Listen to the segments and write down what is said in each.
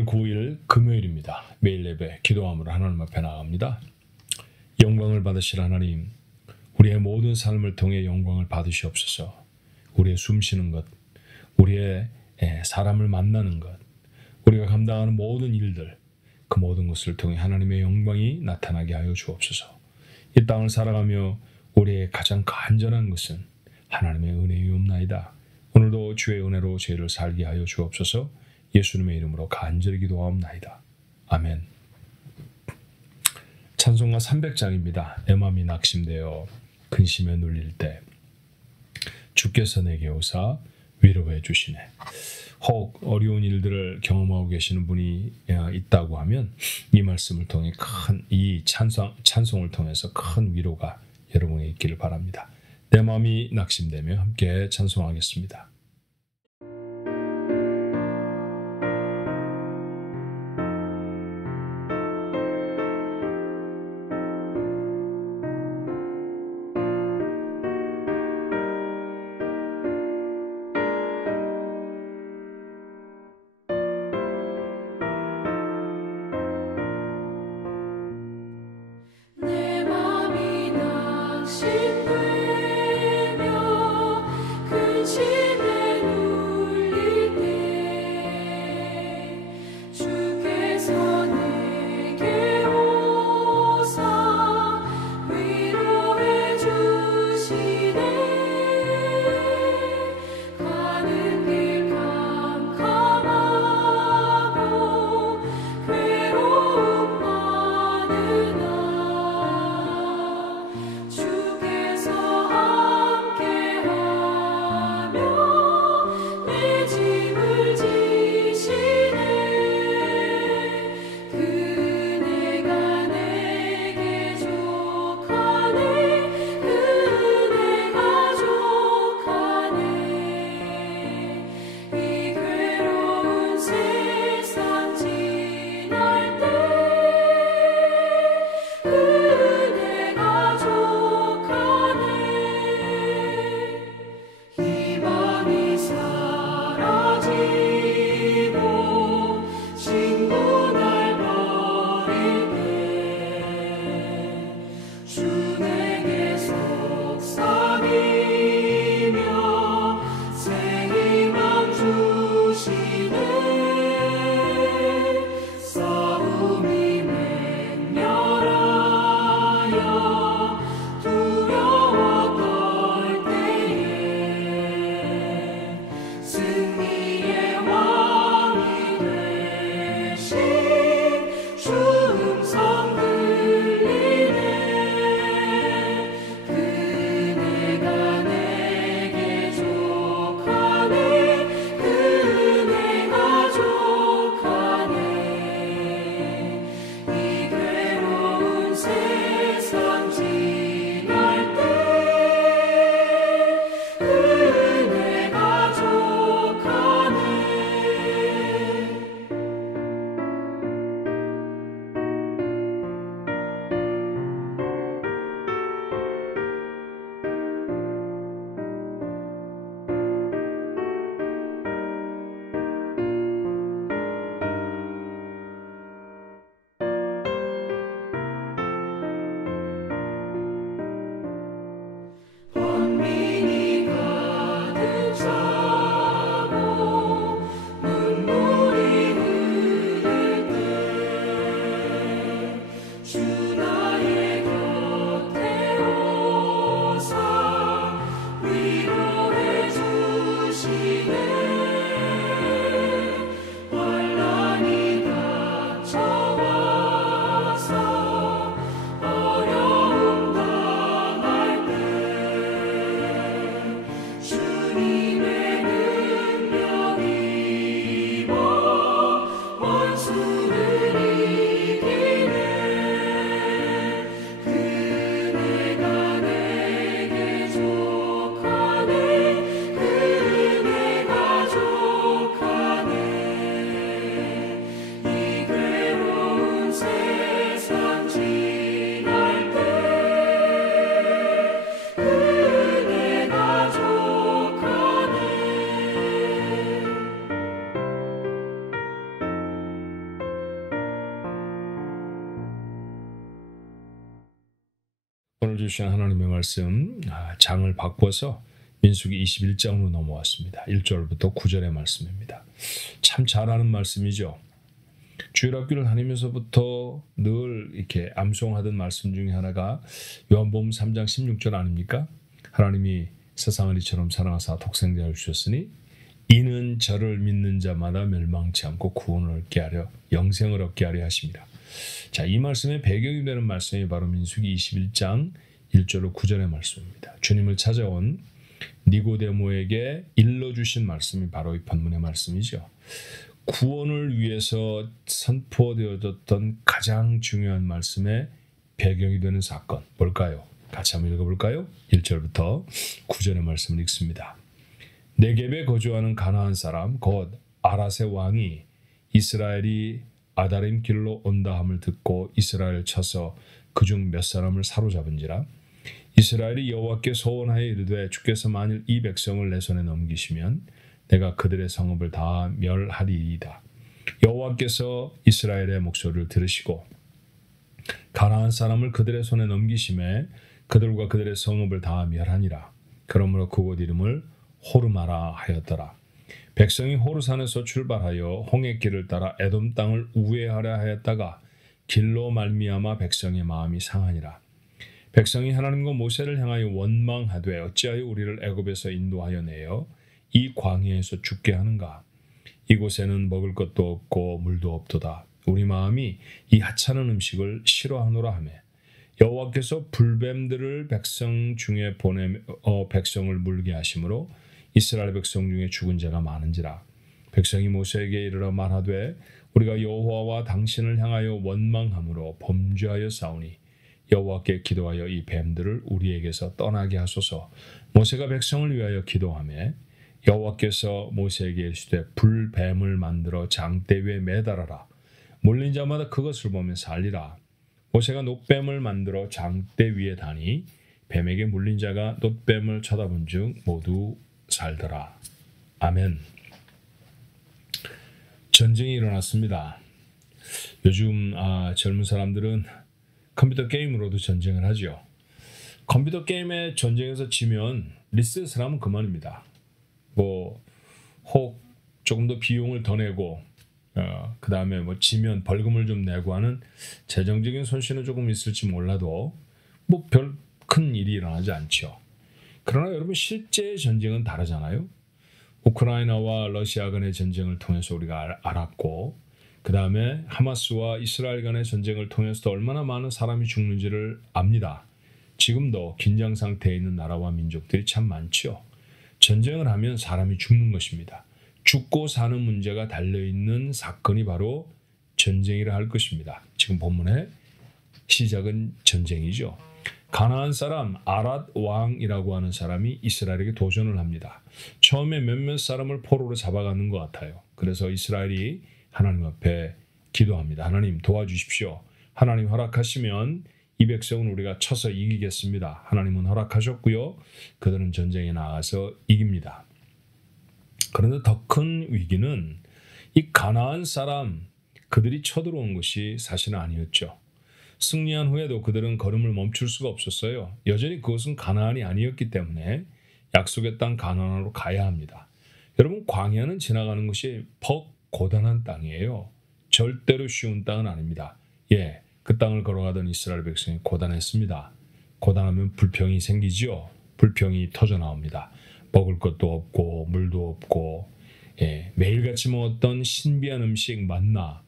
6월 9일 금요일입니다. 매일 예배 기도함으로 하나님 앞에 나아갑니다. 영광을 받으실 하나님, 우리의 모든 삶을 통해 영광을 받으시옵소서. 우리의 숨쉬는 것, 우리의 사람을 만나는 것, 우리가 감당하는 모든 일들, 그 모든 것을 통해 하나님의 영광이 나타나게 하여 주옵소서. 이 땅을 살아가며 우리의 가장 간절한 것은 하나님의 은혜이옵나이다. 오늘도 주의 은혜로 저희를 살게 하여 주옵소서. 예수님의 이름으로 간절히 기도하옵나이다. 아멘. 찬송가 300장입니다. 내 맘이 낙심되어 근심에 눌릴 때 주께서 내게 오사 위로해 주시네. 혹 어려운 일들을 경험하고 계시는 분이 있다고 하면 이 말씀을 통해 이 찬송을 통해서 큰 위로가 여러분에 있기를 바랍니다. 내 마음이 낙심되며 함께 찬송하겠습니다. 근심에 오늘 주신 하나님의 말씀 장을 바꿔서 민수기 21장으로 넘어왔습니다. 1절부터 9절의 말씀입니다. 참 잘 아는 말씀이죠. 주일학교를 다니면서부터 늘 이렇게 암송하던 말씀 중에 하나가 요한복음 3장 16절 아닙니까? 하나님이 세상을 이처럼 사랑하사 독생자를 주셨으니 이는 저를 믿는 자마다 멸망치 않고 구원을 얻게 하려 영생을 얻게 하려 하심이라. 자, 이 말씀의 배경이 되는 말씀이 바로 민수기 21장 1절로 9절의 말씀입니다. 주님을 찾아온 니고데모에게 일러주신 말씀이 바로 이 본문의 말씀이죠. 구원을 위해서 선포되어졌던 가장 중요한 말씀의 배경이 되는 사건 뭘까요? 같이 한번 읽어볼까요? 1절부터 9절의 말씀을 읽습니다. 네겝에 거주하는 가나안 사람 곧 아랏의 왕이 이스라엘이 아다림 길로 온다 함을 듣고 이스라엘을 쳐서 그중 몇 사람을 사로잡은지라. 이스라엘이 여호와께 소원하여 이르되 주께서 만일 이 백성을 내 손에 넘기시면 내가 그들의 성읍을 다 멸하리이다. 여호와께서 이스라엘의 목소리를 들으시고 가나안 사람을 그들의 손에 넘기심에 그들과 그들의 성읍을 다 멸하니라. 그러므로 그곳 이름을 호르마라 하였더라. 백성이 호르산에서 출발하여 홍해길을 따라 에돔 땅을 우회하려 하였다가 길로 말미암아 백성의 마음이 상하니라. 백성이 하나님과 모세를 향하여 원망하되 어찌하여 우리를 애굽에서 인도하여 내어 이 광야에서 죽게 하는가? 이곳에는 먹을 것도 없고 물도 없도다. 우리 마음이 이 하찮은 음식을 싫어하노라 하며 여호와께서 불뱀들을 백성 중에 보내 백성을 물게 하심으로 이스라엘 백성 중에 죽은 자가 많은지라. 백성이 모세에게 이르러 말하되 우리가 여호와와 당신을 향하여 원망함으로 범죄하여 싸우니 여호와께 기도하여 이 뱀들을 우리에게서 떠나게 하소서. 모세가 백성을 위하여 기도하며 여호와께서 모세에게 이르시되 불뱀을 만들어 장대 위에 매달아라. 물린 자마다 그것을 보며 살리라. 모세가 놋뱀을 만들어 장대 위에 다니 뱀에게 물린 자가 놋뱀을 쳐다본 즉 모두 살더라. 아멘. 전쟁이 일어났습니다. 요즘 젊은 사람들은 컴퓨터 게임으로도 전쟁을 하죠. 컴퓨터 게임의 전쟁에서 지면 리셋을 하면 그만입니다. 혹 조금 더 비용을 더 내고 그 다음에 지면 벌금을 좀 내고 하는 재정적인 손실은 조금 있을지 몰라도 별 큰 일이 일어나지 않죠. 그러나 여러분 실제 전쟁은 다르잖아요. 우크라이나와 러시아 간의 전쟁을 통해서 우리가 알았고 그 다음에 하마스와 이스라엘 간의 전쟁을 통해서도 얼마나 많은 사람이 죽는지를 압니다. 지금도 긴장 상태에 있는 나라와 민족들이 참 많죠. 전쟁을 하면 사람이 죽는 것입니다. 죽고 사는 문제가 달려있는 사건이 바로 전쟁이라 할 것입니다. 지금 본문의 시작은 전쟁이죠. 가나안 사람 아랏 왕이라고 하는 사람이 이스라엘에게 도전을 합니다. 처음에 몇몇 사람을 포로로 잡아가는 것 같아요. 그래서 이스라엘이 하나님 앞에 기도합니다. 하나님 도와주십시오. 하나님 허락하시면 이 백성은 우리가 쳐서 이기겠습니다. 하나님은 허락하셨고요. 그들은 전쟁에 나가서 이깁니다. 그런데 더 큰 위기는 이 가나안 사람 그들이 쳐들어온 것이 사실은 아니었죠. 승리한 후에도 그들은 걸음을 멈출 수가 없었어요. 여전히 그것은 가나안이 아니었기 때문에 약속의 땅 가나안으로 가야 합니다. 여러분 광야는 지나가는 것이 퍽 고단한 땅이에요. 절대로 쉬운 땅은 아닙니다. 그 땅을 걸어가던 이스라엘 백성이 고단했습니다. 고단하면 불평이 생기죠. 불평이 터져나옵니다. 먹을 것도 없고 물도 없고 매일같이 먹었던 신비한 음식 만나.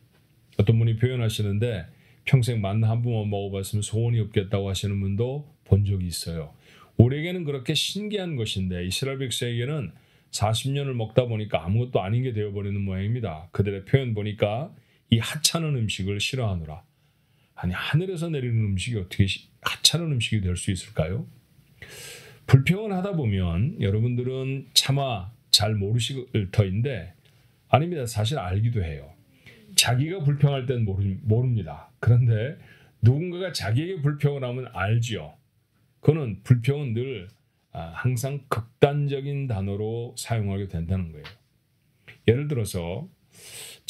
어떤 분이 표현하시는데 평생 만나 한 번만 먹어봤으면 소원이 없겠다고 하시는 분도 본 적이 있어요. 우리에게는 그렇게 신기한 것인데 이스라엘 백성에게는 40년을 먹다 보니까 아무것도 아닌 게 되어버리는 모양입니다. 그들의 표현 보니까 이 하찮은 음식을 싫어하노라. 아니 하늘에서 내리는 음식이 어떻게 하찮은 음식이 될 수 있을까요? 불평을 하다 보면 여러분들은 차마 잘 모르실 터인데 아닙니다. 사실 알기도 해요. 자기가 불평할 땐 모릅니다. 그런데 누군가가 자기에게 불평을 하면 알지요. 그거는 불평은 늘 항상 극단적인 단어로 사용하게 된다는 거예요. 예를 들어서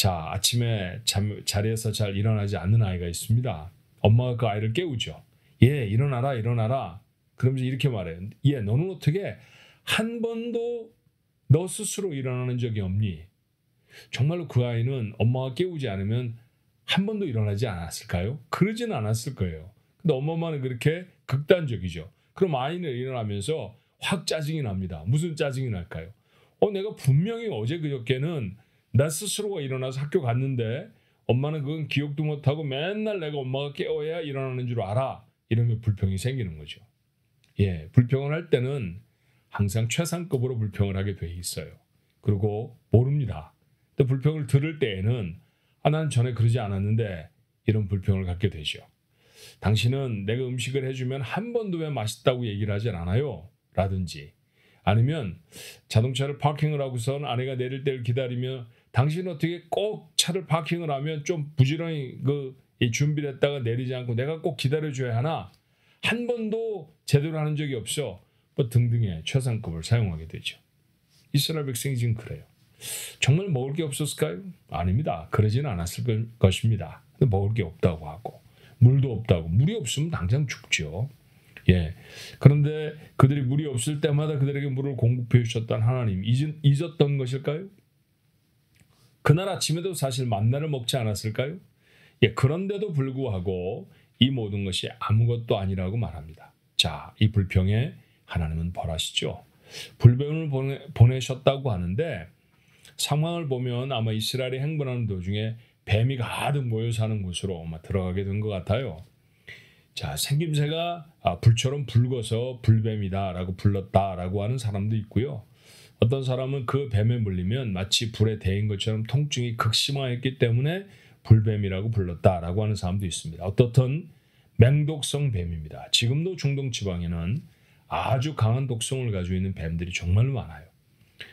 아침에 자리에서 잘 일어나지 않는 아이가 있습니다. 엄마가 그 아이를 깨우죠. 예, 일어나라, 일어나라. 그러면서 이렇게 말해요. 예, 너는 어떻게 한 번도 너 스스로 일어나는 적이 없니? 정말로 그 아이는 엄마가 깨우지 않으면 한 번도 일어나지 않았을까요? 그러지는 않았을 거예요. 근데 엄마만은 그렇게 극단적이죠. 그럼 아이는 일어나면서 확 짜증이 납니다. 무슨 짜증이 날까요? 내가 분명히 어제 그저께는 나 스스로가 일어나서 학교 갔는데 엄마는 그건 기억도 못하고 맨날 내가 엄마가 깨워야 일어나는 줄 알아. 이러면 불평이 생기는 거죠. 예, 불평을 할 때는 항상 최상급으로 불평을 하게 돼 있어요. 그리고 모릅니다. 또 불평을 들을 때에는 난 전에 그러지 않았는데 이런 불평을 갖게 되죠. 당신은 내가 음식을 해주면 한 번도 왜 맛있다고 얘기를 하질 않아요? 라든지 아니면 자동차를 파킹을 하고선 아내가 내릴 때를 기다리며 당신은 어떻게 꼭 차를 파킹을 하면 좀 부지런히 준비를 했다가 내리지 않고 내가 꼭 기다려줘야 하나? 한 번도 제대로 하는 적이 없어. 뭐 등등의 최상급을 사용하게 되죠. 이스라엘 백성이 지금 그래요. 정말 먹을 게 없었을까요? 아닙니다. 그러지는 않았을 것입니다. 근데 먹을 게 없다고 하고 물도 없다고. 물이 없으면 당장 죽죠. 예. 그런데 그들이 물이 없을 때마다 그들에게 물을 공급해 주셨던 하나님 잊었던 것일까요? 그날 아침에도 사실 만나를 먹지 않았을까요? 예. 그런데도 불구하고 이 모든 것이 아무것도 아니라고 말합니다. 자, 이 불평에 하나님은 벌하시죠. 불뱀을 보내셨다고 하는데 상황을 보면 아마 이스라엘이 행군하는 도중에 뱀이 가득 모여 사는 곳으로 아마 들어가게 된 것 같아요. 자, 생김새가 불처럼 붉어서 불뱀이다라고 불렀다라고 하는 사람도 있고요. 어떤 사람은 그 뱀에 물리면 마치 불에 데인 것처럼 통증이 극심하였기 때문에 불뱀이라고 불렀다라고 하는 사람도 있습니다. 어떻든 맹독성 뱀입니다. 지금도 중동 지방에는 아주 강한 독성을 가지고 있는 뱀들이 정말로 많아요.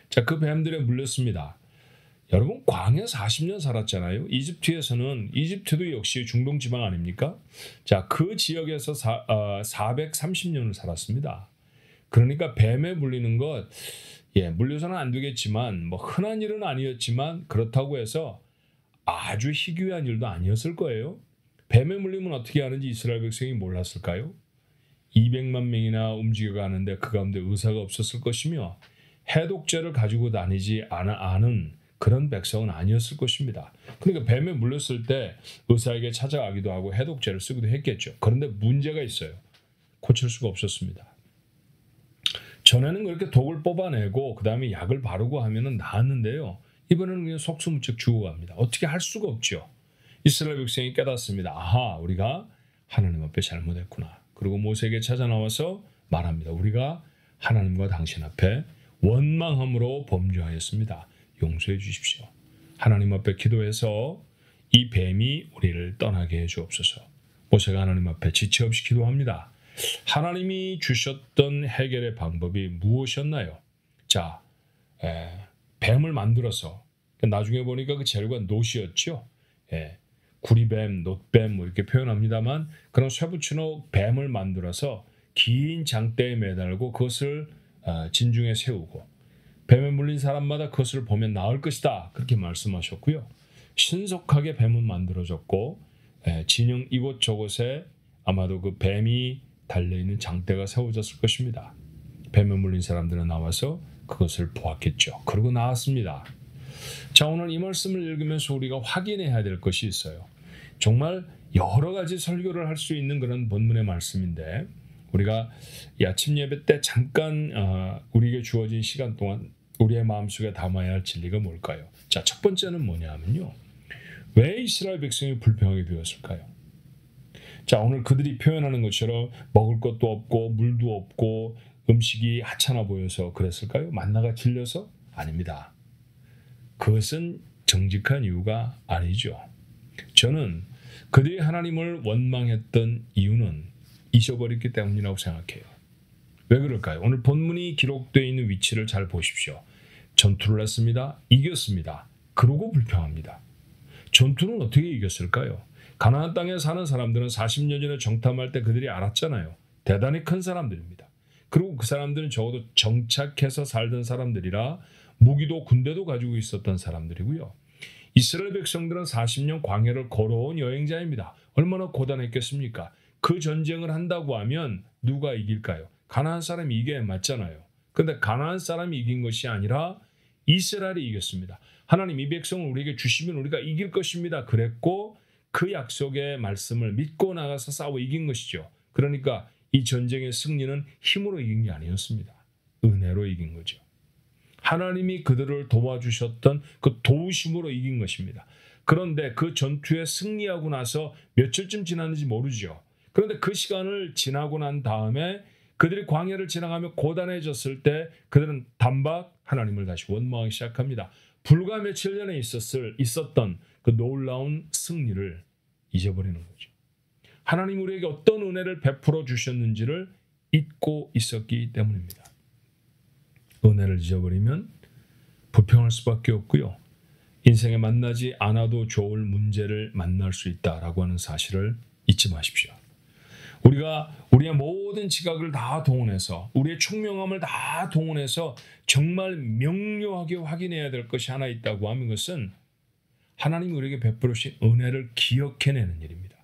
자, 그 뱀들에 물렸습니다. 여러분 광야 40년 살았잖아요. 이집트도 역시 중동 지방 아닙니까? 자, 그 지역에서 430년을 살았습니다. 그러니까 뱀에 물리는 것, 물려서는 안 되겠지만 뭐 흔한 일은 아니었지만 그렇다고 해서 아주 희귀한 일도 아니었을 거예요. 뱀에 물리면 어떻게 하는지 이스라엘 백성이 몰랐을까요? 200만 명이나 움직여가는데 그 가운데 의사가 없었을 것이며 해독제를 가지고 다니지 않은 그런 백성은 아니었을 것입니다. 그러니까 뱀에 물렸을 때 의사에게 찾아가기도 하고 해독제를 쓰기도 했겠죠. 그런데 문제가 있어요. 고칠 수가 없었습니다. 전에는 그렇게 독을 뽑아내고 그 다음에 약을 바르고 하면 나았는데요. 이번에는 그냥 속수무책 죽어갑니다. 어떻게 할 수가 없죠. 이스라엘 백성이 깨닫습니다. 아하, 우리가 하나님 앞에 잘못했구나. 그리고 모세에게 찾아 나와서 말합니다. 우리가 하나님과 당신 앞에 원망함으로 범죄하였습니다. 용서해 주십시오. 하나님 앞에 기도해서 이 뱀이 우리를 떠나게 해 주옵소서. 모세가 하나님 앞에 지체 없이 기도합니다. 하나님이 주셨던 해결의 방법이 무엇이었나요? 자, 뱀을 만들어서 나중에 보니까 그 재료가 놋이었죠. 구리뱀, 놋뱀 뭐 이렇게 표현합니다만 그런 쇠붙이로 뱀을 만들어서 긴 장대에 매달고 그것을 진중에 세우고 뱀에 물린 사람마다 그것을 보면 나을 것이다. 그렇게 말씀하셨고요. 신속하게 뱀은 만들어졌고 진영 이곳저곳에 아마도 그 뱀이 달려있는 장대가 세워졌을 것입니다. 뱀에 물린 사람들은 나와서 그것을 보았겠죠. 그리고 나왔습니다. 자, 오늘 이 말씀을 읽으면서 우리가 확인해야 될 것이 있어요. 정말 여러 가지 설교를 할 수 있는 그런 본문의 말씀인데 우리가 이 아침 예배 때 잠깐 우리에게 주어진 시간 동안 우리의 마음속에 담아야 할 진리가 뭘까요? 자, 첫 번째는 뭐냐 하면요. 왜 이스라엘 백성이 불평하게 되었을까요? 자, 오늘 그들이 표현하는 것처럼 먹을 것도 없고 물도 없고 음식이 하찮아 보여서 그랬을까요? 만나가 질려서? 아닙니다. 그것은 정직한 이유가 아니죠. 저는 그들이 하나님을 원망했던 이유는 잊어버렸기 때문이라고 생각해요. 왜 그럴까요? 오늘 본문이 기록되어 있는 위치를 잘 보십시오. 전투를 했습니다. 이겼습니다. 그러고 불평합니다. 전투는 어떻게 이겼을까요? 가나안 땅에 사는 사람들은 40년 전에 정탐할 때 그들이 알았잖아요. 대단히 큰 사람들입니다. 그리고 그 사람들은 적어도 정착해서 살던 사람들이라 무기도 군대도 가지고 있었던 사람들이고요. 이스라엘 백성들은 40년 광야를 걸어온 여행자입니다. 얼마나 고단했겠습니까? 그 전쟁을 한다고 하면 누가 이길까요? 가나안 사람이 이겨야 맞잖아요. 그런데 가나안 사람이 이긴 것이 아니라 이스라엘이 이겼습니다. 하나님 이 백성을 우리에게 주시면 우리가 이길 것입니다. 그랬고 그 약속의 말씀을 믿고 나가서 싸워 이긴 것이죠. 그러니까 이 전쟁의 승리는 힘으로 이긴 게 아니었습니다. 은혜로 이긴 거죠. 하나님이 그들을 도와주셨던 그 도우심으로 이긴 것입니다. 그런데 그 전투에 승리하고 나서 며칠쯤 지났는지 모르죠. 그런데 그 시간을 지나고 난 다음에 그들이 광야를 지나가며 고단해졌을 때 그들은 단박 하나님을 다시 원망하기 시작합니다. 불과 며칠 전에 있었던 그 놀라운 승리를 잊어버리는 거죠. 하나님 우리에게 어떤 은혜를 베풀어 주셨는지를 잊고 있었기 때문입니다. 은혜를 잊어버리면 불평할 수밖에 없고요. 인생에 만나지 않아도 좋을 문제를 만날 수 있다라고 하는 사실을 잊지 마십시오. 우리가 우리의 모든 지각을 다 동원해서 우리의 총명함을 다 동원해서 정말 명료하게 확인해야 될 것이 하나 있다고 하는 것은 하나님이 우리에게 베풀어 주신 은혜를 기억해내는 일입니다.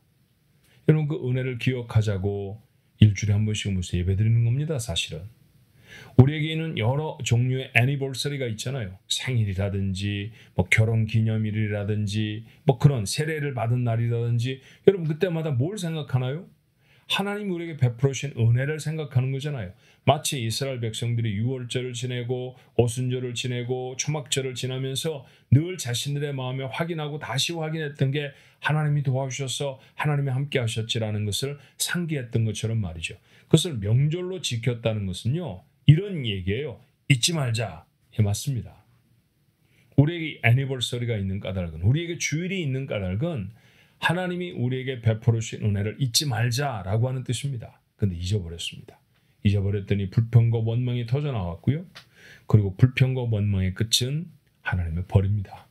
여러분 그 은혜를 기억하자고 일주일에 한 번씩 오면서 예배드리는 겁니다. 사실은. 우리에게는 여러 종류의 애니버서리가 있잖아요. 생일이라든지 뭐 결혼기념일이라든지 뭐 그런 세례를 받은 날이라든지 여러분 그때마다 뭘 생각하나요? 하나님이 우리에게 베풀어 주신 은혜를 생각하는 거잖아요. 마치 이스라엘 백성들이 유월절을 지내고 오순절을 지내고 초막절을 지나면서 늘 자신들의 마음에 확인하고 다시 확인했던 게 하나님이 도와주셔서 하나님이 함께 하셨지라는 것을 상기했던 것처럼 말이죠. 그것을 명절로 지켰다는 것은요. 이런 얘기예요. 잊지 말자. 예, 맞습니다. 우리에게 애니버서리가 있는 까닭은 우리에게 주일이 있는 까닭은 하나님이 우리에게 베풀어 주신 은혜를 잊지 말자라고 하는 뜻입니다. 그런데 잊어버렸습니다. 잊어버렸더니 불평과 원망이 터져나왔고요. 그리고 불평과 원망의 끝은 하나님의 벌입니다.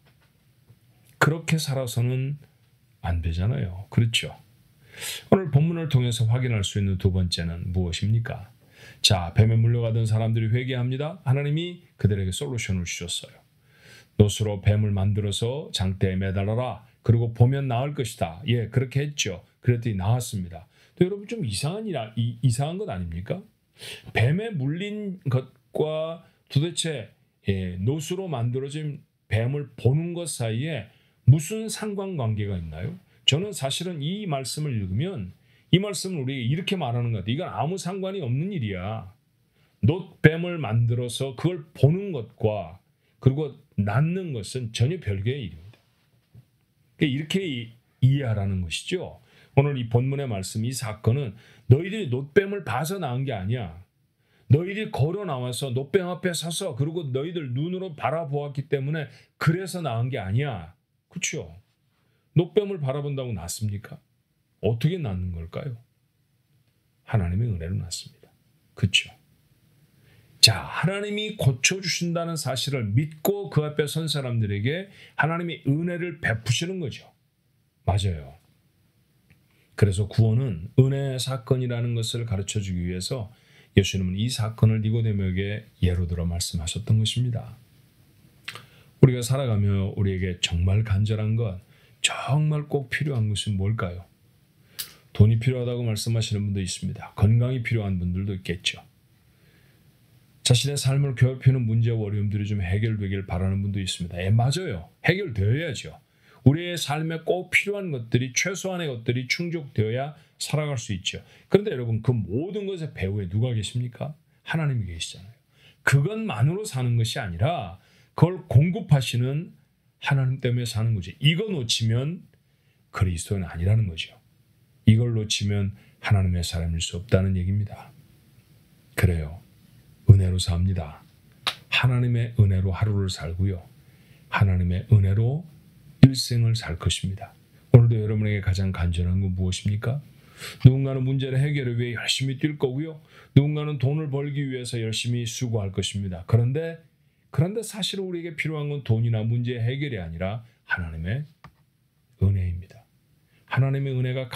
그렇게 살아서는 안 되잖아요. 그렇죠? 오늘 본문을 통해서 확인할 수 있는 두 번째는 무엇입니까? 자, 뱀에 물려가던 사람들이 회개합니다. 하나님이 그들에게 솔루션을 주셨어요. 노스로 뱀을 만들어서 장대에 매달아라. 그리고 보면 나을 것이다. 예, 그렇게 했죠. 그랬더니 나았습니다. 또 여러분 좀 이상한 것 아닙니까? 뱀에 물린 것과 도대체 노수로 만들어진 뱀을 보는 것 사이에 무슨 상관관계가 있나요? 저는 사실은 이 말씀을 읽으면 이 말씀을 우리에게 이렇게 말하는 것 같아요. 이건 아무 상관이 없는 일이야. 놋뱀을 만들어서 그걸 보는 것과 그리고 낳는 것은 전혀 별개의 일입니다. 이렇게 이해하라는 것이죠. 오늘 이 본문의 말씀, 이 사건은 너희들이 놋뱀을 봐서 낳은 게 아니야. 너희들이 걸어 나와서 놋뱀 앞에 서서 그리고 너희들 눈으로 바라보았기 때문에 그래서 낳은 게 아니야. 그렇죠? 놋뱀을 바라본다고 낳습니까? 어떻게 낳는 걸까요? 하나님의 은혜로 낳습니다. 그렇죠? 자, 하나님이 고쳐주신다는 사실을 믿고 그 앞에 선 사람들에게 하나님이 은혜를 베푸시는 거죠. 맞아요. 그래서 구원은 은혜의 사건이라는 것을 가르쳐주기 위해서 예수님은 이 사건을 니고데모에게 예로 들어 말씀하셨던 것입니다. 우리가 살아가며 우리에게 정말 간절한 것, 정말 꼭 필요한 것은 뭘까요? 돈이 필요하다고 말씀하시는 분도 있습니다. 건강이 필요한 분들도 있겠죠. 자신의 삶을 괴롭히는 문제와 어려움들이 좀 해결되길 바라는 분도 있습니다. 맞아요. 해결되어야죠. 우리의 삶에 꼭 필요한 것들이 최소한의 것들이 충족되어야 살아갈 수 있죠. 그런데 여러분 그 모든 것의 배후에 누가 계십니까? 하나님이 계시잖아요. 그것만으로 사는 것이 아니라 그걸 공급하시는 하나님 때문에 사는 거죠. 이거 놓치면 그리스도는 아니라는 거죠. 이걸 놓치면 하나님의 사람일 수 없다는 얘기입니다. 그래요. 은혜로 삽니다. 하나님의 은혜로 하루를 살고요. 하나님의 은혜로 일생을 살 것입니다. 오늘도 여러분에게 가장 간절한 건 무엇입니까? 누군가는 문제를 해결을 위해 열심히 뛸 거고요. 누군가는 돈을 벌기 위해서 열심히 수고할 것입니다. 그런데 사실 우리에게 필요한 건 돈이나 문제 해결이 아니라 하나님의 은혜입니다. 하나님의 은혜가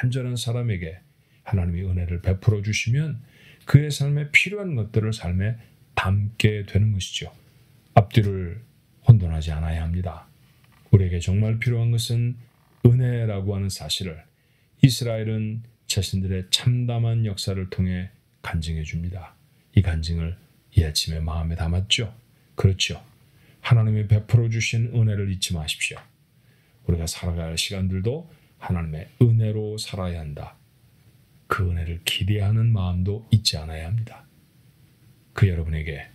간절한 사람에게 하나님이 은혜를 베풀어 주시면 그의 삶에 필요한 것들을 삶에 담게 되는 것이죠. 앞뒤를 혼돈하지 않아야 합니다. 우리에게 정말 필요한 것은 은혜라고 하는 사실을 이스라엘은 자신들의 참담한 역사를 통해 간증해 줍니다. 이 간증을 이 아침에 마음에 담았죠? 그렇죠. 하나님이 베풀어 주신 은혜를 잊지 마십시오. 우리가 살아가야 할 시간들도 하나님의 은혜로 살아야 한다. 그 은혜를 기대하는 마음도 잊지 않아야 합니다. 그 여러분에게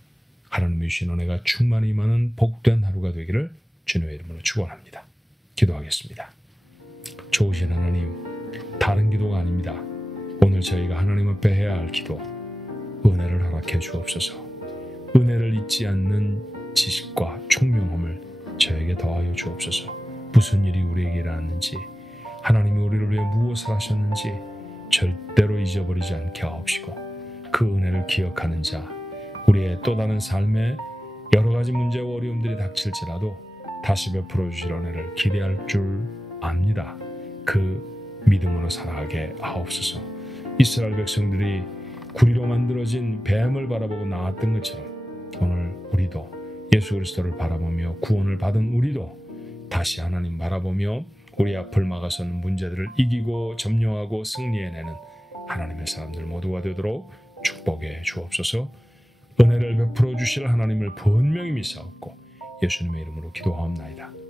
하나님의 주신 은혜가 충만히 임하는 복된 하루가 되기를 주님의 이름으로 축원합니다. 기도하겠습니다. 좋으신 하나님, 다른 기도가 아닙니다. 오늘 저희가 하나님 앞에 해야 할 기도, 은혜를 허락해 주옵소서. 은혜를 잊지 않는 지식과 총명함을 저에게 더하여 주옵소서. 무슨 일이 우리에게 일어났는지, 하나님이 우리를 위해 무엇을 하셨는지 절대로 잊어버리지 않게 하옵시고, 그 은혜를 기억하는 자, 우리의 또 다른 삶에 여러 가지 문제와 어려움들이 닥칠지라도 다시 베풀어 주실 은혜를 기대할 줄 압니다. 그 믿음으로 살아가게 하옵소서. 이스라엘 백성들이 구리로 만들어진 뱀을 바라보고 나왔던 것처럼 오늘 우리도 예수 그리스도를 바라보며 구원을 받은 우리도 다시 하나님 바라보며 우리 앞을 막아서는 문제들을 이기고 점령하고 승리해내는 하나님의 사람들 모두가 되도록 축복해 주옵소서. 은혜를 베풀어 주실 하나님을 분명히 믿사옵고 예수님의 이름으로 기도하옵나이다.